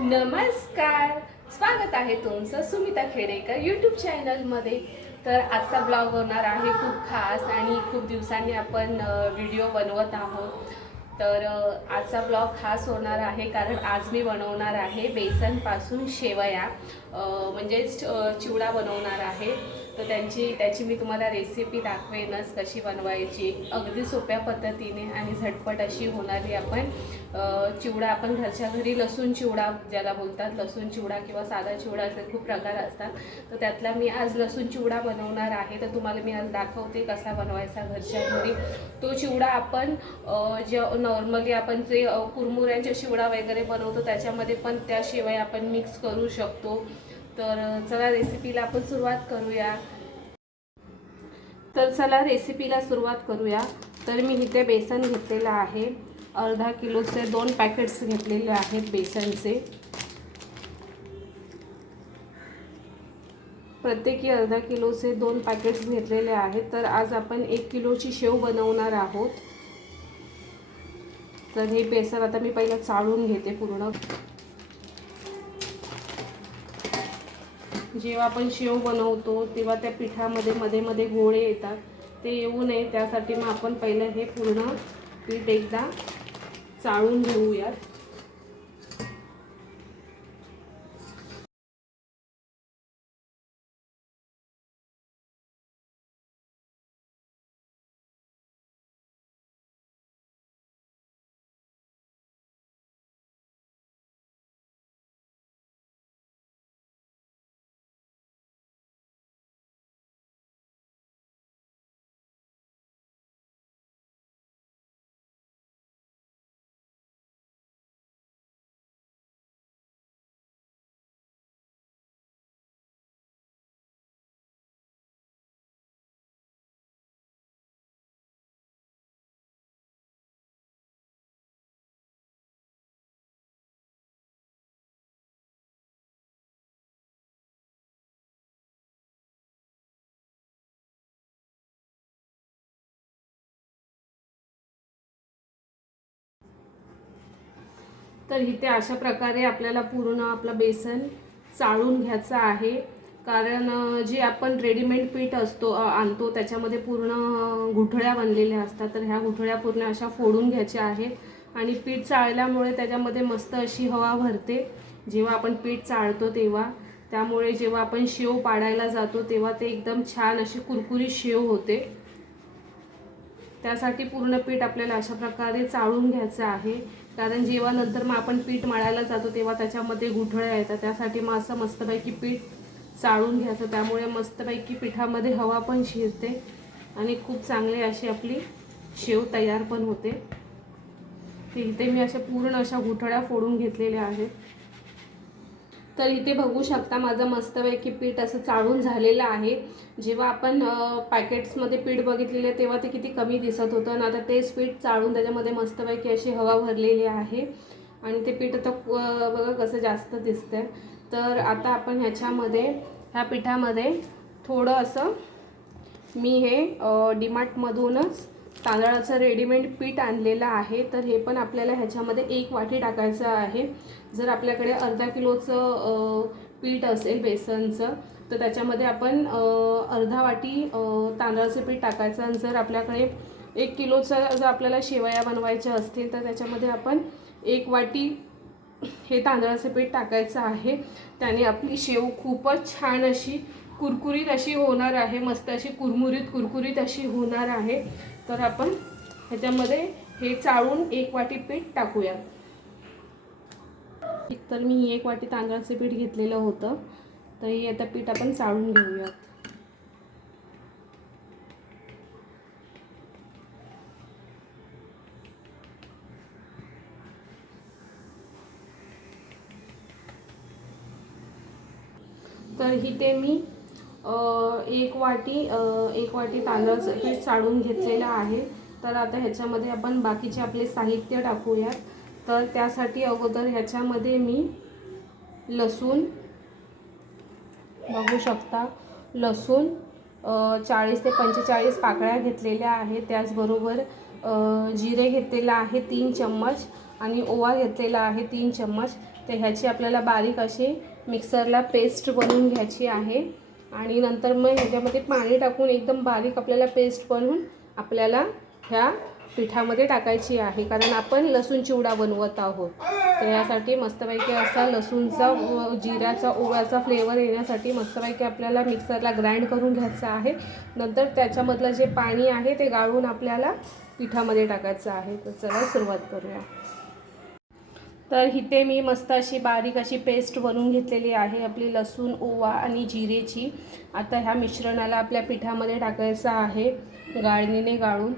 नमस्कार, स्वागत आहे तुमचं सुमिता खेडेकर यूट्यूब चॅनलमध्ये। तर आजचा ब्लॉग होणार आहे खूप खास आणि खूप दिवसांनी आपण व्हिडिओ बनवत आहोत। तर आजचा ब्लॉग खास होणार आहे कारण आज मी बनवणार आहे बेसनपासून शेवया, म्हणजेच चिवडा बनवणार आहे। तर त्याची मी तुम्हाला रेसिपी दाखवेनच कशी बनवायची, अगदी सोप्या पद्धतीने आणि झटपट अशी होणारी आपण चिवडा। आपण घरच्या घरी लसूण चिवडा ज्याला बोलतात, लसूण चिवडा किंवा साधा चिवडा असे खूप प्रकार असतात। तर त्यातला मी आज लसूण चिवडा बनवणार आहे। तर तुम्हाला मी आज दाखवते कसा बनवायचा घरच्या घरी तो चिवडा। आपण जे नॉर्मली आपण जे कुरमुऱ्यांच्या चिवडा वगैरे बनवतो त्याच्यामध्ये पण त्या शिवाय आपण मिक्स करू शकतो। तर चला रेसिपीला आपण सुरुवात करूया। तर मी इथे बेसन घेतलेलं आहे, अर्धा किलोचे 2 पॅकेट्स घेतलेले आहेत बेसनचे, प्रत्येकी अर्धा किलोचे 2 पॅकेट्स घेतलेले आहेत। तर आज आपण 1 किलोची शेव बनवणार आहोत। तर हे बेसन आता मी पहिला चाळून घेते पूर्ण। जेव्हा आपण शेव बनवतो तेव्हा त्या पिठामध्ये मध्ये मध्ये गोळे येतात, ते येऊ नये त्यासाठी मग आपण पहिलं हे पूर्ण पीठ एकदा चाळून घेऊयात। तर इथे अशा प्रकारे आपल्याला पूर्ण आपलं बेसन चाळून घ्यायचं आहे। कारण जे आपण रेडीमेड पीठ आणतो त्याच्यामध्ये पूर्ण गुठळ्या बनलेल्या असतात। तर ह्या गुठळ्या पूर्ण अशा फोडून घ्यायच्या आहेत आणि पीठ चाळल्यामुळे त्याच्यामध्ये मस्त अशी हवा भरते जेव्हा आपण पीठ चाळतो तेव्हा। त्यामुळे जेव्हा आपण शेव पाडायला जातो तेव्हा ते एकदम छान अशी कुरकुरीत शेव होते। त्यासाठी पूर्ण पीठ आपल्याला अशा प्रकारे चाळून घ्यायचं आहे। कारण जेव्हा नंतर मग आपण पीठ मळायला जातो तेव्हा त्याच्यामध्ये गुठळ्या येतात, त्यासाठी मग असं मस्तपैकी पीठ चाळून घ्यायचं। त्यामुळे मस्तपैकी पिठामध्ये हवा पण शिरते आणि खूप चांगली अशी आपली शेव तयार पण होते। तर इथे मी अशा पूर्ण अशा गुठळ्या फोडून घेतलेल्या आहेत। तर इथे बघू शकता माझं मस्तपैकी पीठ असं चाळून झालेलं आहे। जेव्हा आपण पॅकेट्समध्ये पीठ बघितलेलं तेव्हा ते किती कमी दिसत होतं आणि आता तेच पीठ चाळून त्याच्यामध्ये मस्तपैकी अशी हवा भरलेली आहे आणि ते पीठ आता बघा कसं जास्त दिसतंय। तर आता आपण ह्या पिठामध्ये थोडं असं मी हे डीमार्टमधूनच तांदळाचं रेडीमेड पीठ आणलेलं आहे। तर हे पण आपल्याला ह्याच्यामध्ये 1 वाटी टाकायचं आहे। जर आपल्याकडे अर्धा किलोचं पीठ असेल बेसनचं तर त्याच्यामध्ये आपण अर्धा वाटी तांदळाचं पीठ टाकायचं आणि जर आपल्याकडे 1 किलोचं जर आपल्याला शेवया बनवायच्या असतील तर त्याच्यामध्ये आपण 1 वाटी हे तांदळाचं पीठ टाकायचं आहे। त्याने आपली शेव खूपच छान अशी कुरकुरीत अशी होणार आहे, मस्त अशी कुरकुरीत अशी होणार आहे। तर आपण ह्याच्यामध्ये हे चाळून 1 वाटी पीठ टाकूया। तर मी 1 वाटी तांदळाचे पीठ घेतलेलं होतं, तर हे आता पीठ आपण चाळून घेऊयात। तर इथे मी 1 वाटी तांदळाचं पीठ चाळून घेतलेलं आहे। तर आता ह्याच्यामध्ये आपण बाकीचे आपले साहित्य टाकूयात। तर त्यासाठी अगोदर ह्याच्यामध्ये मी लसूण बघू शकता, लसूण 40 ते 45 पाकळ्या घेतलेल्या आहेत। त्याचबरोबर जिरे घेतलेला आहे 3 चम्मच आणि ओवा घेतलेला आहे 3 चम्मच. तर ह्याची आपल्याला बारीक अशी मिक्सरला पेस्ट बनवून घ्यायची आहे आणि नंतर मग ह्याच्यामध्ये पाणी टाकून एकदम बारीक आपल्याला पेस्ट बनवून आपल्याला ह्या पिठामध्ये टाकायची आहे, कारण आपण लसूण चिवडा बनवत आहोत. तर यासाठी मस्तपैकी असा लसूणचा जिऱ्याचा ओव्याचा फ्लेवर येण्यासाठी मस्तपैकी आपल्याला मिक्सरला ग्राइंड करून घ्यायचं आहे. नंतर त्याच्यामधलं जे पाणी आहे ते गाळून आपल्याला पिठामध्ये टाकायचं आहे. तर चला सुरुवात करूया. तर इथे मी मस्त अशी बारीक अशी पेस्ट बनवून घेतलेली आहे आपली लसूण ओवा आणि जिरेची. आता ह्या मिश्रणाला आपल्या पिठामध्ये टाकायचं आहे गाळणीने गाळून.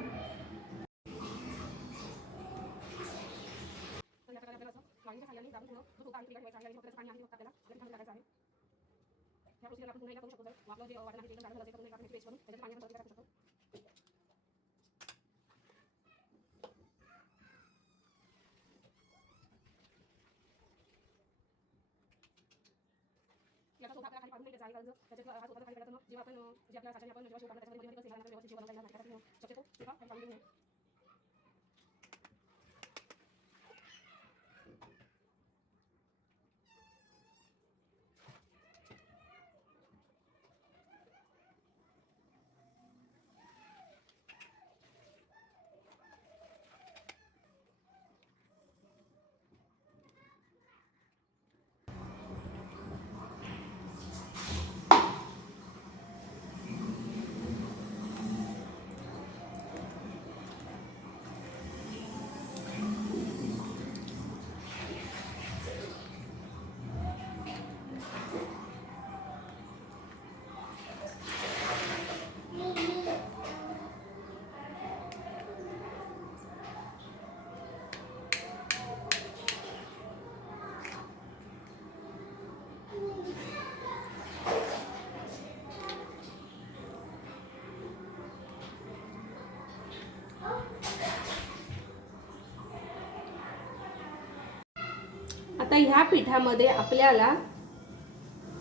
आता ह्या पिठामध्ये आपल्याला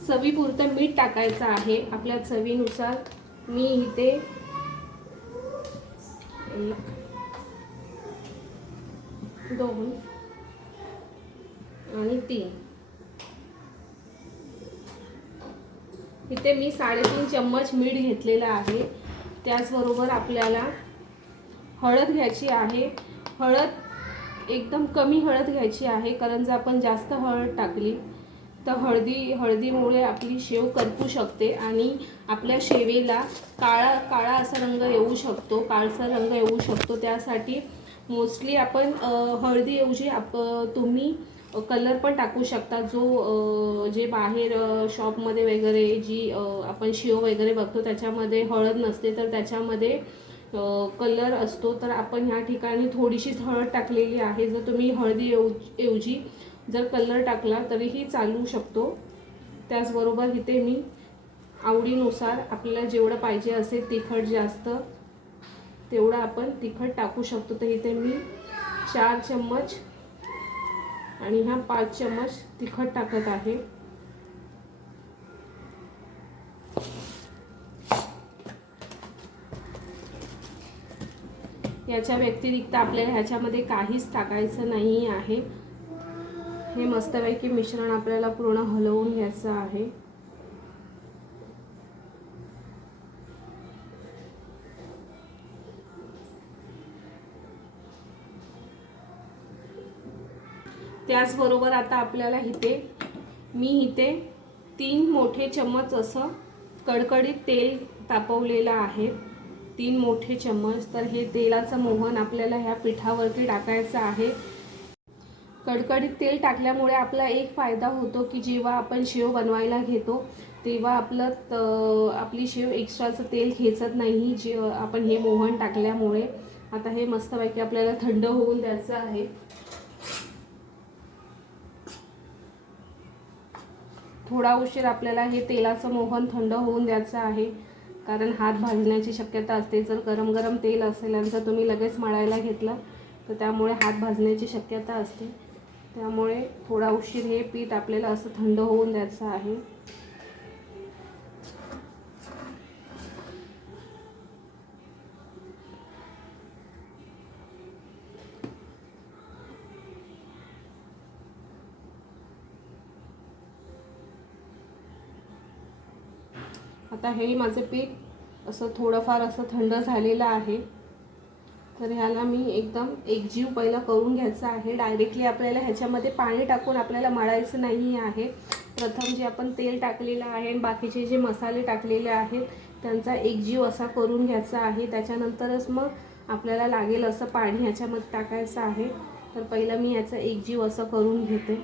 चवीपुरतं मीठ टाकायचं आहे. आपल्या चवीनुसार मी इथे 1 2 आणि 3 इथे मी 3.5 चम्मच मीठ घेतलेला आहे. त्याचबरोबर आपल्याला हळद घ्यायची आहे. हळद एकदम कमी हळद घ्यायची आहे, कारण जर आपण जास्त हळद टाकली तर हळदीमुळे आपली शेव करपू शकते आणि आपल्या शेवेला काळा असा रंग येऊ शकतो, काळसर रंग येऊ शकतो. त्यासाठी मोस्टली आपण हळदीऐवजी तुम्ही कलर पण टाकू शकता. जे बाहेर शॉपमध्ये वगैरे जी आपण शेव वगैरे बघतो त्याच्यामध्ये हळद नसते, तर त्याच्यामध्ये कलर असतो. तर आपण ह्या ठिकाणी थोडीशीच हळद टाकलेली आहे. जर तुम्ही हळदीऐवजी जर कलर टाकला तरीही चालू शकतो. त्याचबरोबर इथे मी आवडीनुसार आपल्याला जेवढं पाहिजे असेल तिखट जास्त तेवढं आपण तिखट टाकू शकतो. तर इथे मी 4 चम्मच आणि ह्या 5 चम्मच तिखट टाकत आहे. याच्या व्यतिरिक्त आपल्याला ह्याच्यामध्ये काहीच टाकायचं नाही आहे. हे मस्तपैकी मिश्रण आपल्याला पूर्ण हलवून घ्यायचं आहे. त्याचबरोबर आता आपल्याला मी इथे 3 मोठे चम्मच असं कडकडीत तेल तापवलेलं आहे. 3 मोठे चम्मच. तर हे तेलाचं मोहन आपल्याला ह्या पिठावरती टाकायचं आहे. कडकडीत तेल टाकल्यामुळे आपला एक फायदा होतो की जेव्हा आपण शेव बनवायला घेतो तेव्हा आपली शेव एक्स्ट्राचं तेल खेचत नाही, जे आपण हे मोहन टाकल्यामुळे. आता हे मस्तपैकी आपल्याला थंड होऊन द्यायचं आहे. थोडा उशीर आपल्याला हे तेलाचं मोहन थंड होऊन द्यायचं आहे, कारण हात भाजण्याची शक्यता असते. जर गरम गरम तेल असेल आणि जर तुम्ही लगेच मळायला घेतलं तर त्यामुळे हात भाजण्याची शक्यता असते. त्यामुळे थोडा उशीर हे पीठ आपल्याला असं थंड होऊन द्यायचं आहे. आता हे माझं पीठ असं थोडंफार असं थंड झालेलं आहे. तर ह्याला मी एकदम एकजीव पहिला करून घ्यायचं आहे. डायरेक्टली आपल्याला ह्याच्यामध्ये पाणी टाकून आपल्याला मळायचं नाही आहे. प्रथम जे आपण तेल टाकलेलं आहे आणि बाकीचे जे मसाले टाकलेले आहेत त्यांचा एकजीव असा करून घ्यायचा आहे. त्याच्यानंतरच मग आपल्याला लागेल असं पाणी ह्याच्यामध्ये टाकायचं आहे. तर पहिलं मी ह्याचा एकजीव असं करून घेते.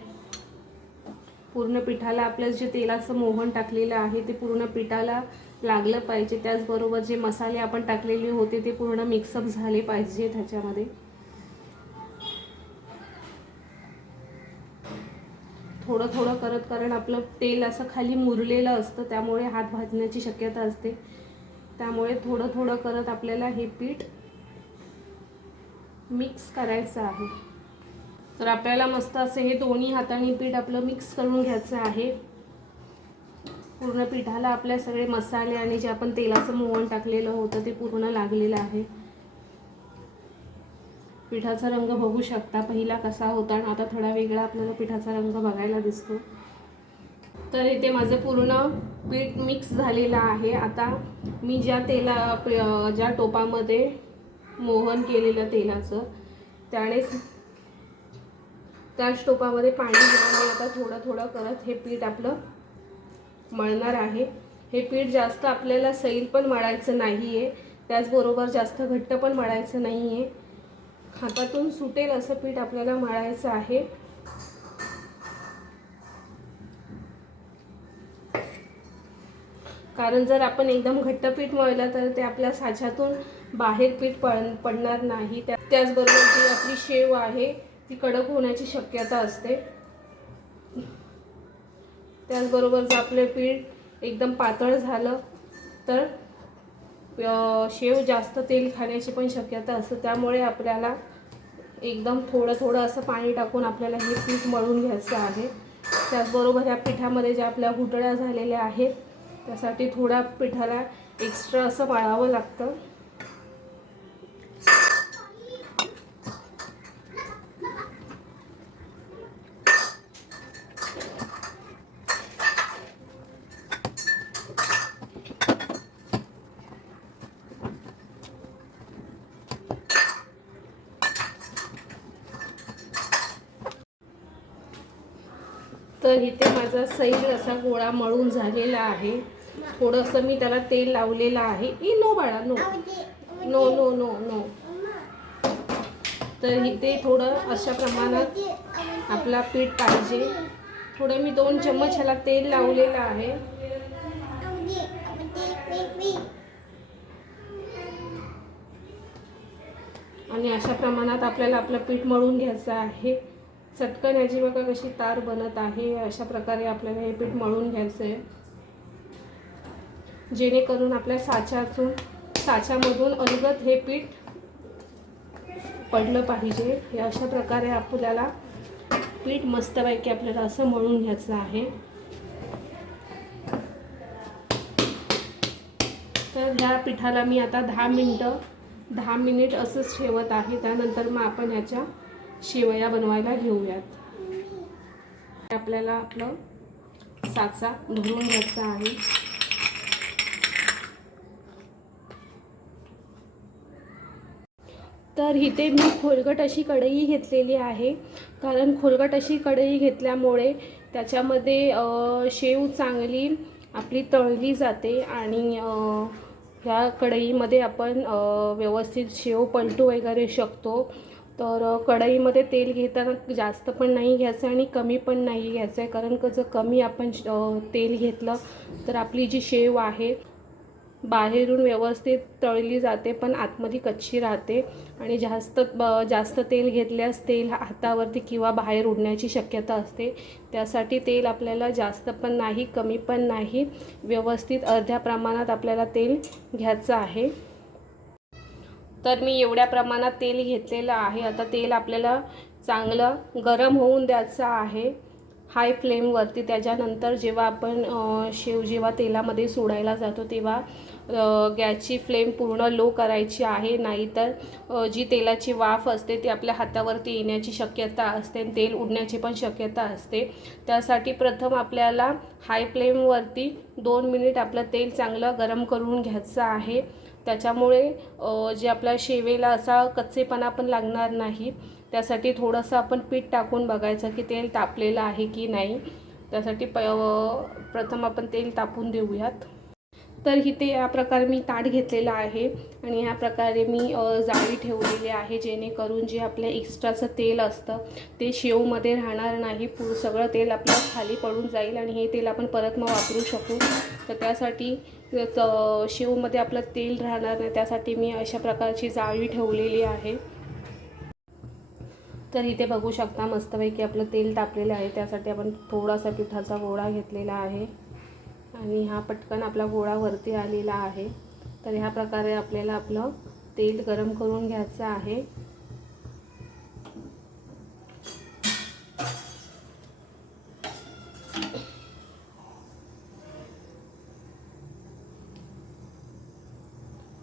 पूर्ण पिठाला आपलं जे तेलाचं मोहन टाकलेलं आहे ते पूर्ण पिठाला लागलं पाहिजे. त्याचबरोबर जे मसाले आपण टाकलेले होते ते पूर्ण मिक्सअप झाले पाहिजे ह्याच्यामध्ये. थोडं थोडं करत, कारण आपलं तेल असं खाली मुरलेलं असतं त्यामुळे हात भाजण्याची शक्यता असते. त्यामुळे थोडं थोडं करत आपल्याला हे पीठ मिक्स करायचं आहे. तर आपल्याला मस्त असं हे दोन्ही हाताने पीठ आपलं मिक्स करून घ्यायचं आहे. पूर्ण पिठाला आपल्या सगळे मसाले आणि जे आपण तेलाचं मोहन टाकलेलं होतं ते पूर्ण लागलेलं आहे. पिठाचा रंग बघू शकता पहिला कसा होता आणि आता थोडा वेगळा आपल्याला पिठाचा रंग बघायला दिसतो. तर इथे माझं पूर्ण पीठ मिक्स झालेलं आहे. आता मी ज्या टोपामध्ये मोहन केलेलं तेलाचं त्याच टोपामध्ये पाणी घेऊन मी आता थोडं थोडं करत हे पीठ आपलं मळणार आहे. हे पीठ जास्त आपल्याला सैल पण मळायचं नाही आहे, त्याचबरोबर जास्त घट्ट पण मळायचं नाही आहे. हातातून सुटेल असं पीठ आपल्याला मळायचं आहे. कारण जर आपण एकदम घट्ट पीठ मळलं तर ते आपल्या साच्यातून बाहेर पीठ पडणार नाही. त्याचबरोबर जी आपली शेव आहे ती कडक होण्याची शक्यता असते. त्याचबरोबर जर आपले पीठ एकदम पातळ झालं तर शेव जास्त तेल खाण्याची पण शक्यता असते. त्यामुळे आपल्याला एकदम थोडं थोडं असं पाणी टाकून आपल्याला हे पीठ मळून घ्यायचं आहे. त्याचबरोबर ह्या पिठामध्ये ज्या आपल्या गुठळ्या झालेल्या आहेत त्यासाठी थोडा पिठाला एक्स्ट्रा असं मळावं लागतं. तर इथे माझा सैल असा गोळा मळून झालेला आहे. थोडंसं मी त्याला तेल लावलेलं आहे. नो बाळा, no no no no no. तर इथे थोडं अशा प्रमाणात आपला पीठ पाहिजे. थोडं मी 2 चम्मच ह्याला तेल लावलेलं आहे. आणि अशा प्रमाणात आपल्याला आपलं पीठ मळून घ्यायचं आहे. चटकन याची बघा कशी तार बनत आहे. अशा प्रकारे आपल्याला हे पीठ मळून घ्यायचं आहे, जेणेकरून आपल्या साच्यामधून अलगद हे पीठ पडलं पाहिजे. हे अशा प्रकारे आपल्याला पीठ मस्तपैकी आपल्याला असं मळून घ्यायचं आहे. तर ह्या पिठाला मी आता 10 मिनिट असंच ठेवत आहे. त्यानंतर मग आपण ह्याच्या शेवया बनवायला घेऊयात. आपल्याला आपलं साचा भरून घ्यायचा आहे. तर इथे मी खोलगट अशी कढई घेतलेली आहे. कारण खोलगट अशी कढई घेतल्यामुळे त्याच्यामध्ये शेव चांगली आपली तळली जाते आणि ह्या कढईमध्ये आपण व्यवस्थित शेव पलटू वगैरे शकतो. तर कढईमध्ये तेल घेताना जास्त पण नाही घ्यायचं आणि कमी पण नाही घ्यायचं आहे. कारण जर कमी आपण तेल घेतलं तर आपली जी शेव आहे बाहेरून व्यवस्थित तळली जाते पण आतमध्ये कच्ची राहते. आणि जास्त तेल घेतल्यास तेल हातावरती किंवा बाहेर उडण्याची शक्यता असते. त्यासाठी तेल आपल्याला जास्त पण नाही कमी पण नाही, व्यवस्थित अर्ध्या प्रमाणात आपल्याला तेल घ्यायचं आहे. तर मी एवढ्या प्रमाणात तेल घेतलेलं आहे. आता तेल आपल्याला चांगलं गरम होऊन द्यायचं आहे. हाय फ्लेमवरती. त्याच्यानंतर जेव्हा आपण शेव जेव्हा तेलामध्ये सोडायला जातो तेव्हा गॅसची फ्लेम पूर्ण लो करायची आहे, नाहीतर जी तेलाची वाफ असते ती आपल्या हातावरती येण्याची शक्यता असते आणि तेल उडण्याची पण शक्यता असते. त्यासाठी प्रथम आपल्याला हाय फ्लेमवरती 2 मिनिट आपलं तेल चांगलं गरम करून घ्यायचं आहे. त्याच्यामुळे जे आपल्या शेवेला असा कच्चेपणा पण लागणार नाही. त्यासाठी थोडंसं आपण पीठ टाकून बघायचं की तेल तापलेलं आहे की नाही. त्यासाठी प्रथम आपण तेल तापून देऊयात. तर इथे या प्रकारे मी ताट घेतलेलं आहे आणि ह्या प्रकारे मी जाळी ठेवलेली आहे, जेणेकरून जे आपलं एक्स्ट्राचं तेल असतं ते शेवमध्ये राहणार नाही. सगळं तेल आपलं खाली पडून जाईल आणि हे तेल आपण परत मग वापरू शकू. तर त्यासाठी शेवमध्ये आपलं तेल राहणार नाही, त्यासाठी मी अशा प्रकारची जाळी ठेवलेली आहे. तर इथे बघू शकता मस्तपैकी आपलं तेल तापलेलं आहे. त्यासाठी आपण थोडासा पिठाचा गोळा घेतलेला आहे आणि हा पटकन आपला गोळा वरती आलेला आहे. तर ह्या प्रकारे आपल्याला आपलं तेल गरम करून घ्यायचं आहे.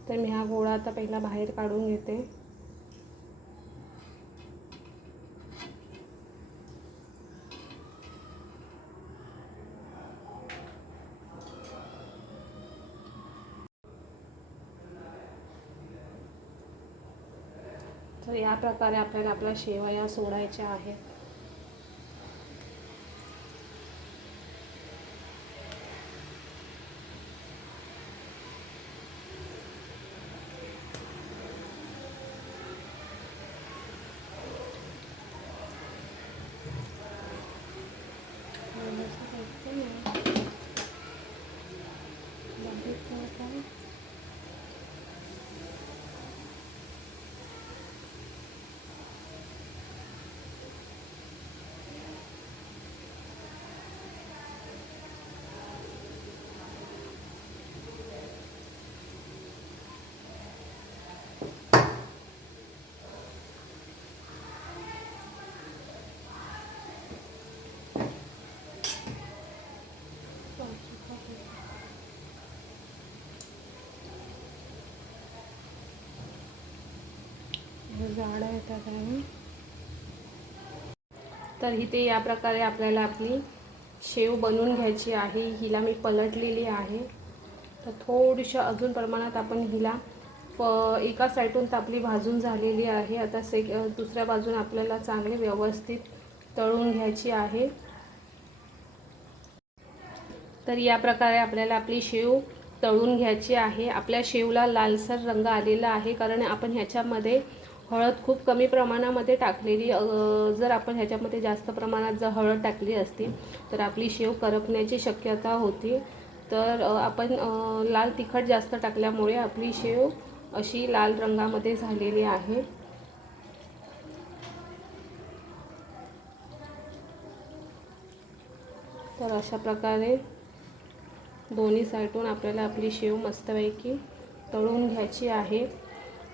तर मी हा गोळा आता पहिला बाहेर काढून घेते. तर या प्रकारे आपल्याला आपल्या शेवया सोडायच्या आहेत. जाडा येतात आहे. तर इथे या प्रकारे आपल्याला आपली शेव बनवून घ्यायची आहे. हिला मी पलटलेली आहे. तर थोडीशा अजून प्रमाणात आपण हिला एका साईडून तापली भाजून झालेली आहे. आता दुसऱ्या बाजून आपल्याला चांगले व्यवस्थित तळून घ्यायची आहे. तर या प्रकारे आपल्याला आपली शेव तळून घ्यायची आहे. आपल्या शेवला लालसर रंग आलेला आहे, कारण आपण ह्याच्यामध्ये हळद खूप कमी प्रमाणामध्ये टाकलेली. जर आपण ह्याच्यामध्ये जास्त प्रमाणात जर हळद टाकली असती तर आपली शेव करपण्याची शक्यता होती. तर आपण लाल तिखट जास्त टाकल्यामुळे आपली शेव अशी लाल रंगामध्ये झालेली आहे. तर अशा प्रकारे दोन्ही साईडून आपल्याला आपली शेव मस्तपैकी तळून घ्यायची आहे.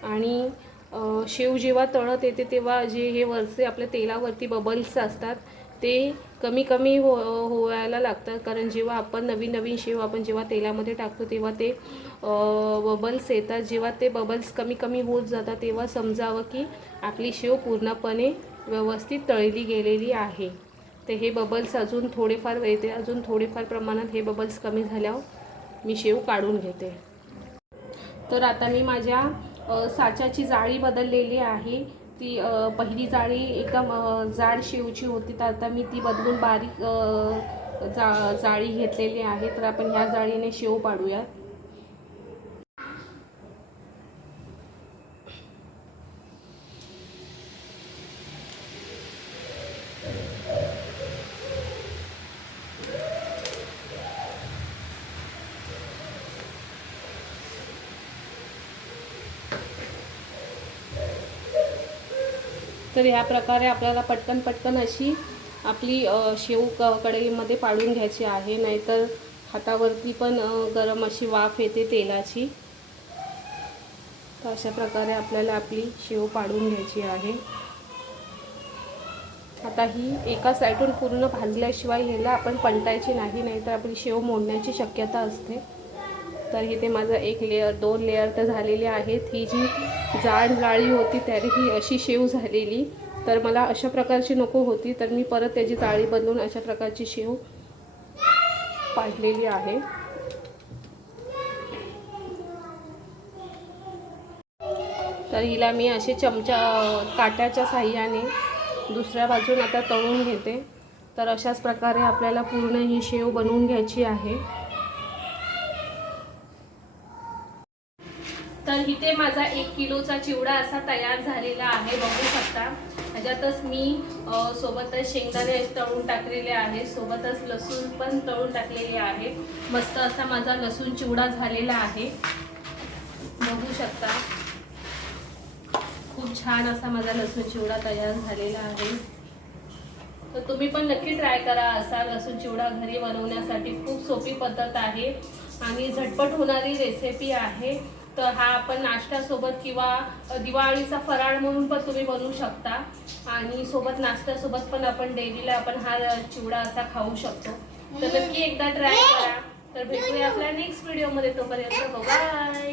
आणि शेव जेव्हा तळत येते तेव्हा जे हे वरचे आपल्या तेलावरती बबल्स असतात ते कमी कमी व्हायला लागतात, कारण जेव्हा आपण नवीन शेव आपण जेव्हा तेलामध्ये टाकतो तेव्हा ते बबल्स येतात. जेव्हा ते बबल्स कमी कमी होत जातात तेव्हा समजावं की आपली शेव पूर्णपणे व्यवस्थित तळली गेलेली आहे. ते हे बबल्स अजून थोडेफार येते, अजून थोडेफार प्रमाणात हे बबल्स कमी झाल्यावर मी शेव काढून घेते. तर आता मी माझ्या साच्याची जाळी बदललेली आहे. ती पहिली जाळी एकदम जाड शेवची होती, तर आता मी ती बदलून बारीक जाळी घेतलेली आहे. तर आपण ह्या जाळीने शेव पाडूया. तर ह्या प्रकारे आपल्याला पटकन अशी आपली शेव कढईमध्ये पाडून घ्यायची आहे, नाहीतर हातावरती पण गरम अशी वाफ येते तेलाची. तर अशा प्रकारे आपल्याला आपली शेव पाडून घ्यायची आहे. आता ही एका साईडून पूर्ण भाजल्याशिवाय ह्याला आपण पलटायची नाही, नाहीतर आपली शेव मोडण्याची शक्यता असते. तर इथे माझं 1 लेअर 2 लेअर तर झालेले आहेत. ही जी जाड जाळी होती त्याने ही अशी शेव झालेली, तर मला अशा प्रकारची नको होती, तर मी परत त्याची जाळी बदलून अशा प्रकारची शेव पाडलेली आहे. तर हिला मी असे काट्याच्या साहाय्याने दुसऱ्या बाजून आता तळून घेते. तर अशाच प्रकारे आपल्याला पूर्ण ही शेव बनवून घ्यायची आहे. तर इथे माझा 1 किलोचा चिवडा असा तयार झालेला आहे, बघू शकता. ह्याच्यातच मी सोबतच शेंगदाणे तळून टाकलेले आहे, सोबतच लसूण पण तळून टाकलेले आहे. मस्त असा माझा लसूण चिवडा झालेला आहे, बघू शकता. खूप छान असा माझा लसूण चिवडा तयार झालेला आहे. तर तुम्ही पण नक्की ट्राय करा असा लसूण चिवडा घरी बनवण्यासाठी. खूप सोपी पद्धत आहे आणि झटपट होणारी रेसिपी आहे. तर हा आपण नाश्त्यासोबत किंवा दिवाळीचा फराळ म्हणून पण तुम्ही बनवू शकता आणि सोबत नाश्त्यासोबत पण आपण डेलीला आपण हा चिवडा असा खाऊ शकतो. तर नक्की एकदा ट्राय करा. तर भेटूया आपल्या नेक्स्ट व्हिडिओमध्ये. तोपर्यंत बाय.